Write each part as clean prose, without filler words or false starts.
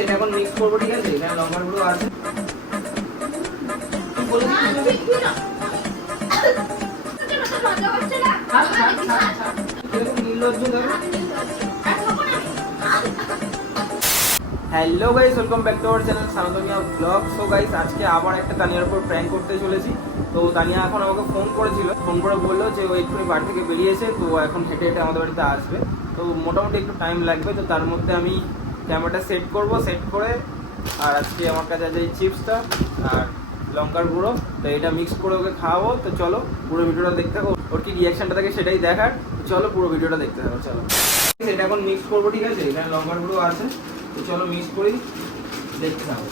এটা এখন মিক্স করব, ঠিক আছে? এখানে লঙ্কার গুঁড়ো আছে। Hello guys, welcome back to our channel Santaniya blog. So guys, আজকে আবার একটা তানিয়ার উপর প্র্যাঙ্ক করতে চলেছি। তো তানিয়া এখন আমাকে ফোন করেছিল, ফোন করে বললো যে ও একটু বাড়ি থেকে বেরিয়েছে, তো এখন হেঁটে হেঁটে আমাদের বাড়িতে আসবে। তো মোটামুটি একটু টাইম লাগবে, তো তার মধ্যে আমি ক্যামেরাটা সেট করব, সেট করে আর আজকে আমার কাছে আছে এই চিপসটা আর লঙ্কার গুঁড়ো, তো এটা মিক্স করে ওকে খাওয়াবো। তো চলো পুরো ভিডিওটা দেখতে থাকো, ওর কি রিয়াকশনটা থাকে সেটাই দেখার। চলো পুরো ভিডিওটা দেখতে থাকো, চলো। এটা এখন মিক্স করবো, ঠিক আছে? এখানে লঙ্কার গুঁড়ো আছে, তো চলো মিক্স করি, দেখতে থাকো।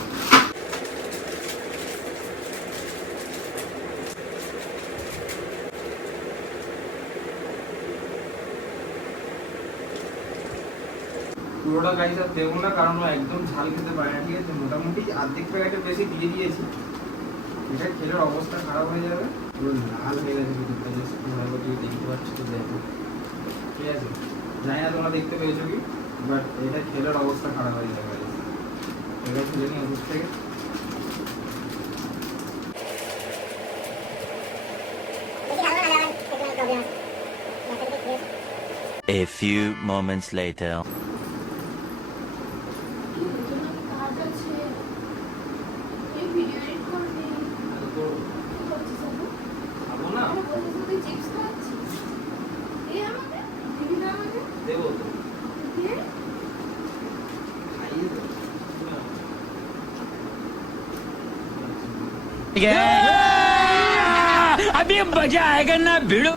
পুরোটা গাইস আর দেবো না, কারণ ও একদম ঝাল খেতে পারে না, ঠিক আছে? মোটামুটি অর্ধেক প্যাকেটের বেশি দিয়ে দিয়েছি। এটা খেলে অবস্থা খারাপ হয়ে যাবে, পুরো লাল হয়ে গেছে ভিতরটা। দেখতে পাচ্ছ তো, দেখো, ঠিক আছে? জানি না তোমরা দেখতে পেয়েছো কি, বাট এটা খেলে অবস্থা খারাপ হয়ে যাবে। এটা খেলে নিয়ে ওষুধ থেকে A few moments later. अभी मजा आएगा ना भिड़ो।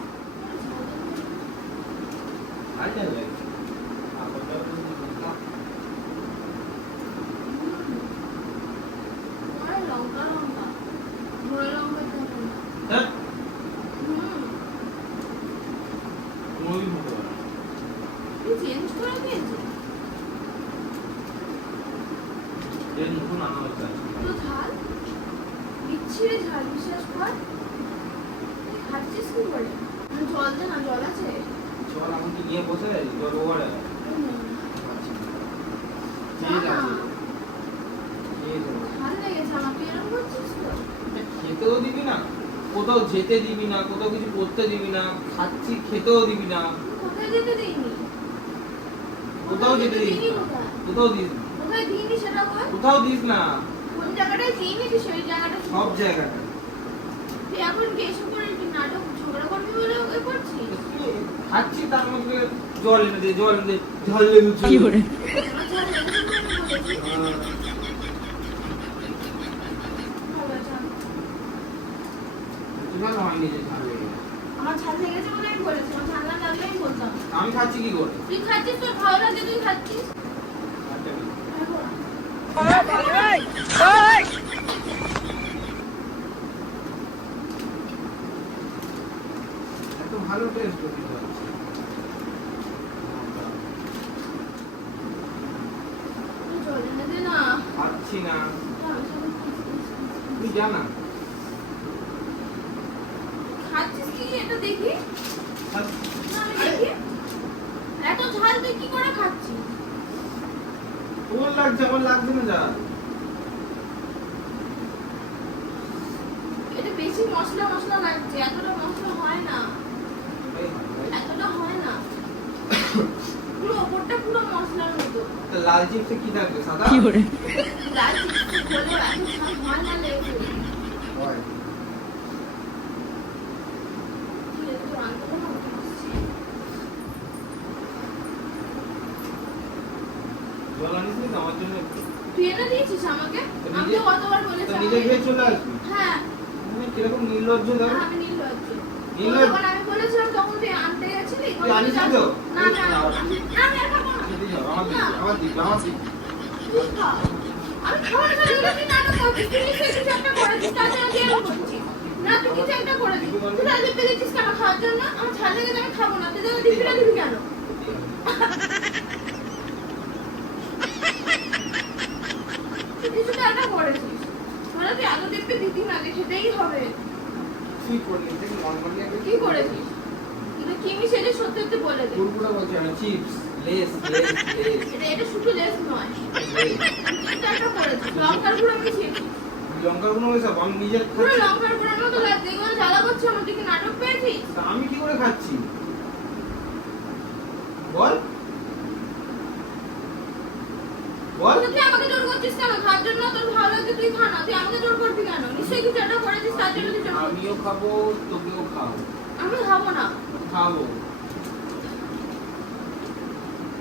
চেঞ্জ করে দিয়েছে এর নতুন আনা হচ্ছে। তো ঝাল বিচ্ছিরে ঝাল, বিশ্বাস কর। খাচ্ছিস কি করে? জল দে না, জল আছে? জল আমাকে নিয়ে বসে জল ওভার আছে। ঠিক আছে, ঝাল লেগেছে আমাকে, এরকম করছিস তো? খেতেও দিবি না, কোথাও যেতে দিবি না, কোথাও কিছু করতে দিবি না, খাচ্ছি খেতেও দিবি না। কোথায় যেতে দিইনি? কোথাও যেতে দিবি না, কোথাও দিস না। কোথায় দিইনি সেটা বল। কোথাও দিস না। কোন জায়গাটায় দিইনি তুই সেই জায়গাটা সব জায়গাটা। তুই এখন কি এসব করে কি নাটক ঝগড়া করবি বলে ওকে করছিস? খাচ্ছি তার মধ্যে জল এনে দে, জল এনে দে, জল লেগেছে কি করে? আমার ঝাল লেগেছে বলে আমি বলেছি, আমার ঝাল না লাগলে আমি বলতাম। আমি খাচ্ছি কি করে? তুই খাচ্ছিস, তোর ভালো লাগে তুই খাচ্ছিস। এত ভালো টেস্ট করতে পারছি। তুই জল এনে দে না। খাচ্ছি না, তুই জানা। খাচ্ছিস কি এটা দেখি? না, আমি দেখি। এত ঝাল তুই কি করে খাচ্ছিস? তোর লাগছে, আমার লাগছে না যা। এটা বেশি মশলা মশলা লাগছে, এতটা মশলা হয় না, এতটা হয় না। পুরো ওপরটা পুরো মশলার মতো। লাল চিপসে কি থাকবে? সাদা কি করে? লাল চিপস বলে এত ঝাল হয় না লেগে। হয়। ঠিক আছে, তোর আনতে হবে না, ওটা আসছে। জল আনিস নি তো আমার জন্য একটু? তুই এনে দিয়েছিস আমাকে? তো আমি নিজে- তো কতবার বলেছি তো আমাকে- নিজে খেয়ে চলে আসবি। হ্যাঁ, তুমি কিরকম নির্লজ্জ ধর। না, আমি নির্লজ্জ। নির্লজ্জ? যখন আমি বলেছিলাম তখন তুই আনতে গেছিলি। তুই আনিস নি তো? না, না, না, আমি আর খাবো না। খেতে যাও, আমার দিকে, আমার দিকে, আমার দিকে। তুই খা। আমি খাবো না, তাহলে তুই নাটক করছিস। তুই নিশ্চয়ই কিছু একটা করেছিস, তার জন্য তুই এরকম করছিস। না, তুই কিছু একটা করেছিস। তুই তাহলে দিতে দিচ্ছিস কেন খাওয়ার জন্য? আমার ঝাল লেগেছে, আমি খাবো না। তুই তাহলে দিবি না, দিবি কেন? তুই কিছুটা একটা করেছিস। মানে তুই আলু দেখতে দিতি না, যে খেতেই হবে। তুই করলি, তুই নরমালি একটা কি করেছিস? কিন্তু কি মিশিয়ে সত্যি সত্যি বলে দে। কুরকুরা বলছি আমি, চিপস লেস। এটা শুধু লেস নয়, এটা একটা করেছি লঙ্কার গুঁড়ো মিশিয়েছি। লঙ্কার গুঁড়ো সব আমি নিজে পুরো খাচ্ছি। লঙ্কার গুঁড়োর মতো লাগছে, এগুলো জ্বালা করছে আমার দিকে, নাটক পেয়েছিস? তা আমি কি করে খাচ্ছি বল বল। তুই আমাকে জোর করছিস কেন খাওয়ার জন্য? তোর ভালো লাগছে তুই খা না, তুই আমাকে জোর করবি কেন? নিশ্চয়ই কিছু একটা করেছিস তার জন্য তুই জোর করছিস। আমিও খাবো, তোকেও খাবো। আমি খাবো না। খাবো,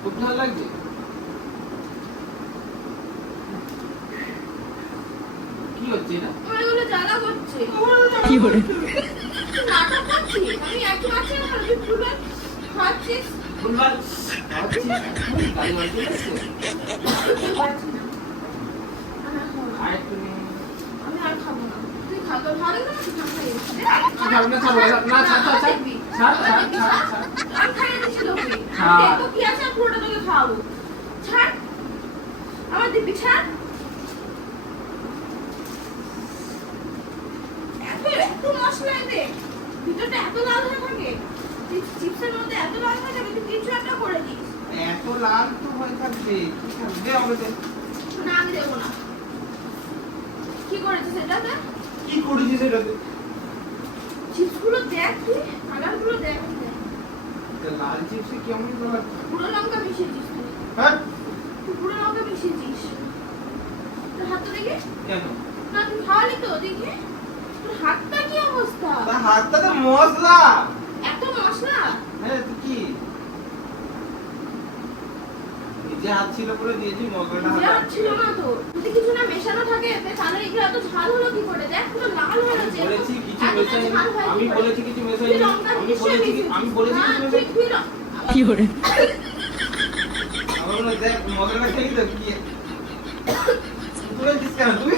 খুব ভালো লাগছে। কি হচ্ছে এটা? আমার এগুলো জ্বালা করছে। কি করে? তুই নাটক করছিস? আমি একই মাছে না, তুই পুরো খাচ্ছিস। ভুলভাল খাচ্ছি, গালি মারতে লাগছে। আর একটু নে। আমি আর খাবো না। তুই খা, তোর ভালো লাগছে না, তুই খা, খাইয়ে দিচ্ছি। ছাড় না, ছাড় না, ছাড়, ছাড়, ছাড়। দেখবি? ছাড়, ছাড়, দেখবি, ছাড়, ছাড়। ছাড়। আমি খাইয়ে দিচ্ছি তোকে। ছাড়। আমি দেখবো কি আছে, আমি পুরোটা তোকে খাওয়াবো। ছাড়। আমার দিব্যি ছাড়। এত মশলা এতে, ভিতরটা এত লাল হয়ে থাকে, চিপসের মধ্যে এত লাল হয়ে যাবে, তুই কিছু একটা করে দিস। এত লাল তো হয়ে থাকবে, কি থাকবে আমাদের? না আমি দেবো না। কি করেছিস এটাতে? কি করেছিস এটাতে? চিপসগুলো দেখ, তুই কালারগুলো দেখ। তা লাল চিপসে কেমন কালার? পুরো লঙ্কা মিশিয়েছিস তুই, হ্যাঁ তুই পুরো লঙ্কা মিশিয়েছিস। তোর হাতটা দেখে, কেন? না তুই খাওয়ালি তো দেখে, তোর হাতটা কি অবস্থা? তা হাতটাতে মশলা। এত মশলা। হ্যাঁ তো কি, নিজে হাত ছিল বলে দিয়েছি মশলাটা যে হাতে হাত ছিল না তো, যদি কিছু না মেশানো থাকে এতে, তাহলে এগুলো এত ঝাল হলো কি করে? দেখ পুরো লাল হয়ে গেছে। বলেছি কিছু এতটা মেশাইনি, ঝাল হয় কি আমি করে? বলেছি কিছু তুই মেশাইনি, লঙ্কা আমি মিশিয়ে বলেছি দিয়েছিস। আমি বলেছি না, কিছু তুই- মেশাইনি। তুই কি করে? আমার মনে দেখ মশলাটা খেয়ে তো কি বলেছিস কেন তুই?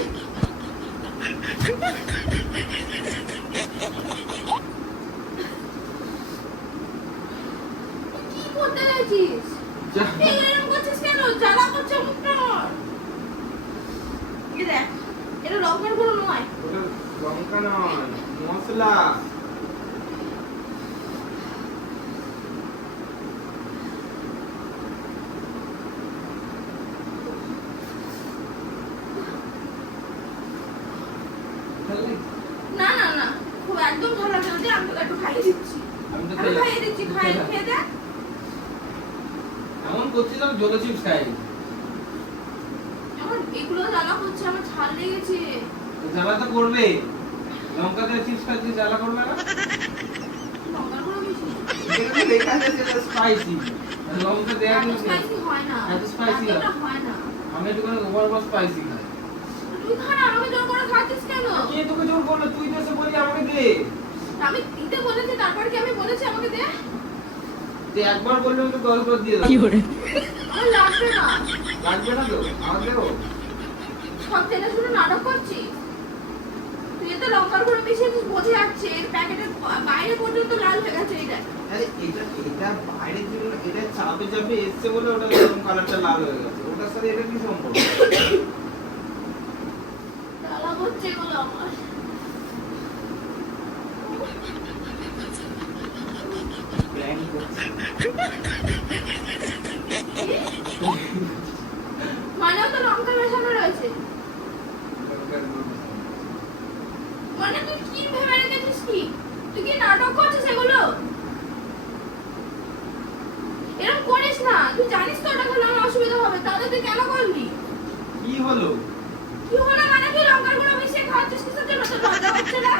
কি করতে চাইছিস? যা। এই এরকম করছিস কেন? জ্বালা করছে মুখটা আমার। এই দেখ, এটা লঙ্কার গুঁড়ো নয়। ওটা লঙ্কা নয়, মশলা। না না না, খুব একদম ঝাল লাগছে না, দে, আমি তোকে একটু খাইয়ে দিচ্ছি। আমি তো আমি খাইয়ে দিচ্ছি, খেয়ে দেখ। এমন করছিস আমি জলো চিপস খাই। আমার এগুলো জ্বালা করছে, আমার ঝাল লেগেছে। তো জ্বালা তো করবে, লঙ্কা দিয়ে চিপস খাচ্ছিস জ্বালা করবে না? লঙ্কার গুঁড়ো মিশিয়ে। এখানে লেখা আছে যেটা স্পাইসি, লঙ্কা দেওয়া এত নেই। স্পাইসি হয় না, এত spicy এতটা হয় না। আমি একটু করে ওভার স্পাইসি খাই। তুই খা না, আমাকে জোর করে খাচ্ছিস কেন? কে তোকে জোর করলো? তুই তো এসে বলি আমাকে দে। আমি দিতে বলেছি, তারপর কি আমি বলেছি আমাকে দে? তুই একবার বললে আমি তো 10 বার দিয়ে দেবো। কি করে? আমার লাগবে না। লাগবে না তো আমার দেবো। সব জেনে শুনে নাটক করছিস। তুই এতে লঙ্কার গুঁড়ো মিশিয়েছিস বোঝা যাচ্ছে, এর প্যাকেটের বাইরে পর্যন্ত লাল হয়ে গেছে। এই দেখ, আরে এটা বাইরে ছিল না, এটা চাপে চাপে এসছে বলে ওটা এরকম কালারটা লাল হয়ে গেছে। ওটার সাথে এটা কি সম্পর্ক? জ্বালা করছে এগুলো আমার। প্ল্যান করছি। মানেও তো লঙ্কা মেশানো রয়েছে। মানে তুই কি ভেবে রেখেছিস কি? তুই কি নাটক করছিস এগুলো? এরকম করিস না, তুই জানিস তো ওটা খেলে আমার অসুবিধা হবে, তাহলে তুই কেন করলি? কি হলো? কি হলো মানে? তুই লঙ্কার গুঁড়ো মিশিয়ে খাওয়াচ্ছিস কিসের জন্য? তোর লজ্জা হচ্ছে না?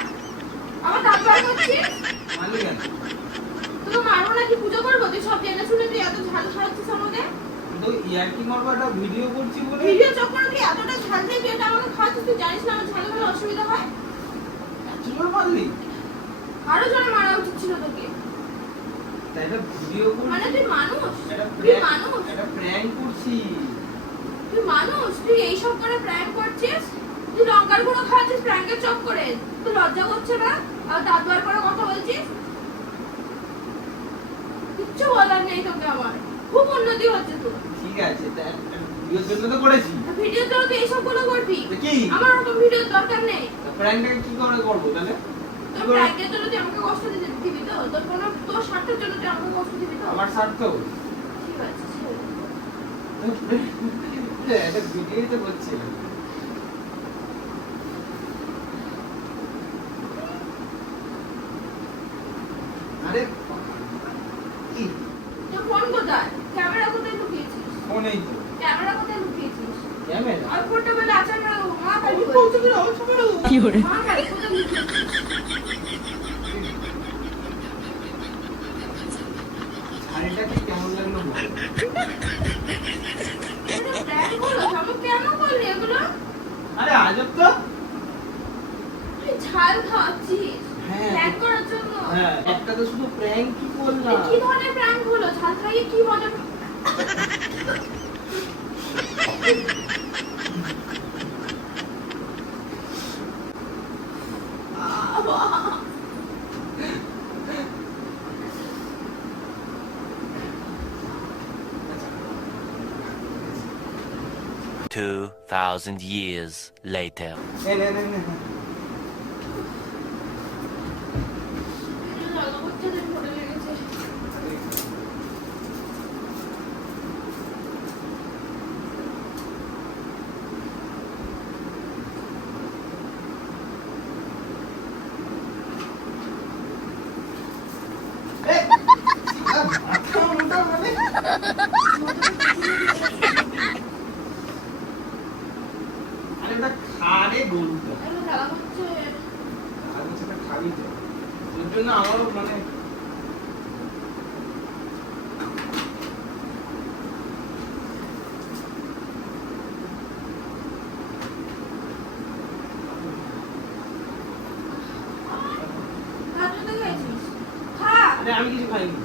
আমার দাঁত বার করছিস? মানলি কেন? তোকে মারবো নাকি পুজো করবো? তুই সব জেনে শুনে তুই এত ঝাল খাওয়াচ্ছিস আমাকে। তো ইয়ার্কি মারবো, একটা ভিডিও করছি বলে। ভিডিও চক্কর তুই এতটা ঝাল দিয়ে তুই এটা আমাকে খাওয়াচ্ছিস, তুই জানিস না আমার ঝাল খেলে অসুবিধা হয়? চুল মারলি? আরো জোরে মারা উচিত ছিল তোকে। তাই এটা ভিডিও করছি। মানে তুই মানুষ? এটা তুই মানুষ? এটা প্র্যাঙ্ক করছি। তুই মানুষ? তুই এইসব করে প্র্যাঙ্ক করছিস? তুই লঙ্কার গুঁড়ো খাওয়াচ্ছিস প্র্যাঙ্কের চক্করে? তুই লজ্জা করছে না? আর দাঁত বার করে কথা বলছিস? কিচ্ছু বলার নেই তোকে আমার। খুব উন্নতি হচ্ছে তোর। ঠিক আছে, তা ভিডিওর জন্য তো করেছি। ভিডিও তো তুই এইসব গুলো করবি? তো কি? আমার ওরকম ভিডিওর দরকার নেই। প্র্যাঙ্কটাকে কি করে করবো তাহলে? কি তোর করে? প্র্যাঙ্কের জন্য তুই আমাকে কষ্ট দিবি তো? তোর স্বার্থের জন্য তুই আমাকে কষ্ট দিবি তো? আমার স্বার্থ। ঠিক আছে। এটা ভিডিওই তো করছিল। আরে কি তোর ফোন কোথায়? ক্যামেরা কোথায় লুকিয়েছিস? ফোনেই তো ক্যামেরা কোথায় লুকিয়েছিস? ক্যামেরা আর ফোনটা বলে আচার মারো, মা কালি বলে। কি করে? মা কালি কোথায় লুকিয়েছিস? শাড়িটা কি কেমন লাগলো বল? এটা প্র্যাঙ্ক হলো, আমি কেন করলি এগুলো? আরে আজব তো। তুই ঝাল খাচ্ছিস হ্যাঁ। প্র্যাঙ্ক করার জন্য। হ্যাঁ, একটা তো শুধু প্র্যাঙ্ক কি করলাম। এই কি ধরনের প্র্যাঙ্ক হলো? ঝাল খাইয়ে কি মজা? আহ! 2,000 years later. নে নে নে নে। জ্বালা করছে, যে ভরে লেগেছে। এই, মাথা মোটা মানে? আরে ওটা খারে গরুটা। এগুলো জ্বালা করছে। আমি সেটা খাবি তো। ওর জন্য আমারও মানে ভাত রাতে খেয়েছিস? খা। আরে আমি কিছু খাইনি।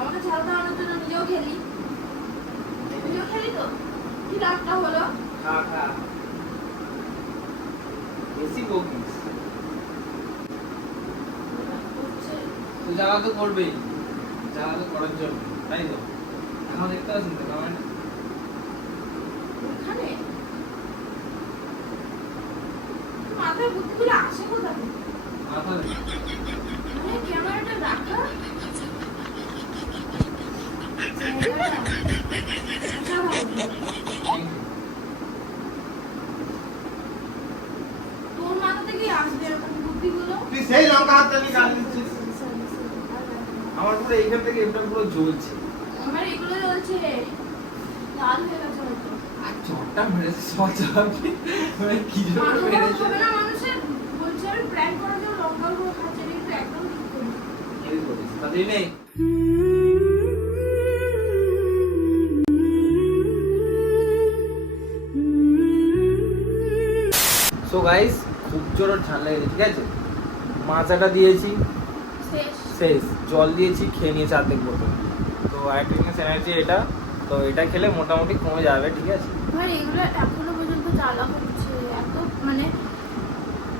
আমাকে ঝাল খাওয়ানোর জন্য নিজেও খেলি। নিজেও খেলি তো? কি লাভটা হলো? খা খা। বেশি বকিস। হচ্ছে, তুই জ্বালা তো করবেই। জ্বালা তো করার জন্য। তাই তো? এখন দেখতে পাচ্ছেন তো কমেন্ট? ওখানে? মাথায় বুদ্ধিগুলো আসে কোথা থেকে? মাথা নেই। মানে ক্যামেরাটা রাখা? তোর মাথা থেকেই আসবে এরকম বুদ্ধিগুলো। তুই সেই লঙ্কা হাতটা নিয়ে গাল দিচ্ছিস। আমার পুরো এইখান থেকে এটা পুরো জ্বলছে। আমার এগুলো চলছে, লাল হয়ে গেছে হয়তো। আর চটটা মেরেছে সচাপি। মানে কি জন্য মাথা গরম মেরেছে? হবে না মানুষের? বলছে আমি প্র্যাঙ্ক করার জন্য লঙ্কাগুলো খাচ্ছে, এটা কিন্তু একদম ঠিক করিস। এই করিস। তাতেই নেই। সো গাইস, খুব জোর ঝাল লেগেছে, ঠিক আছে? মাজাটা দিয়েছি, শেষ। শেষ। জল দিয়েছি, খেয়ে নিয়েছি অর্ধেক বোতল। তো আরেকটা জিনিস এনার্জি এটা, তো এটা খেলে মোটামুটি কমে যাবে, ঠিক আছে? ভাই এগুলো এখনো পর্যন্ত জ্বালা হচ্ছে, এত মানে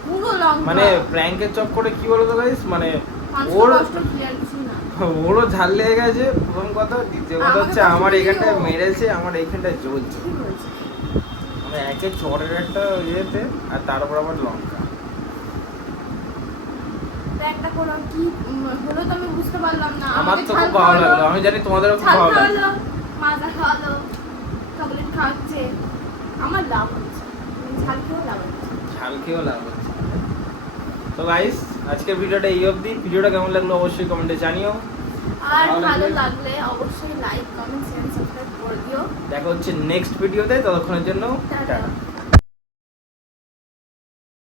পুরো লঙ্কা। মানে প্র্যাঙ্কের চক্করে কি বলতো গাইস, মানে মানুষের ওর কষ্ট clear কিছু না। ওরও ঝাল লেগে গেছে প্রথম কথা, দ্বিতীয় কথা আমাকে হচ্ছে কষ্ট আমার দিও। এখানটায় মেরেছে, আমার এইখানটায় জ্বলছে। কি হয়েছে? মানে একে চড়ের একটা ইয়েতে, আর তার উপর আবার লঙ্কা। একটা কোনো কি হলো তো আমি বুঝতে পারলাম না। আমার আমাকে তো ঝাল খুব ভালো খাওয়ালো, লাগলো, আমি জানি তোমাদেরও খুব ঝাল ভালো লাগলো। খাওয়ালো, মাজা খাওয়ালো, চকলেট খাওয়াচ্ছে, আমার লাভ হচ্ছে, ঝাল খেয়েও লাভ হচ্ছে। ঝাল খেয়েও লাভ হচ্ছে। তো গাইস, আজকের ভিডিওটা এই অবধি। ভিডিওটা কেমন লাগলো অবশ্যই কমেন্টে জানিও। আর ভালো ভালো লাগলে- লাগলে অবশ্যই লাইক কমেন্ট শেয়ার সাবস্ক্রাইব করে দিও। দেখা হচ্ছে নেক্সট ভিডিওতে, ততক্ষণের জন্য টাটা। টাটা।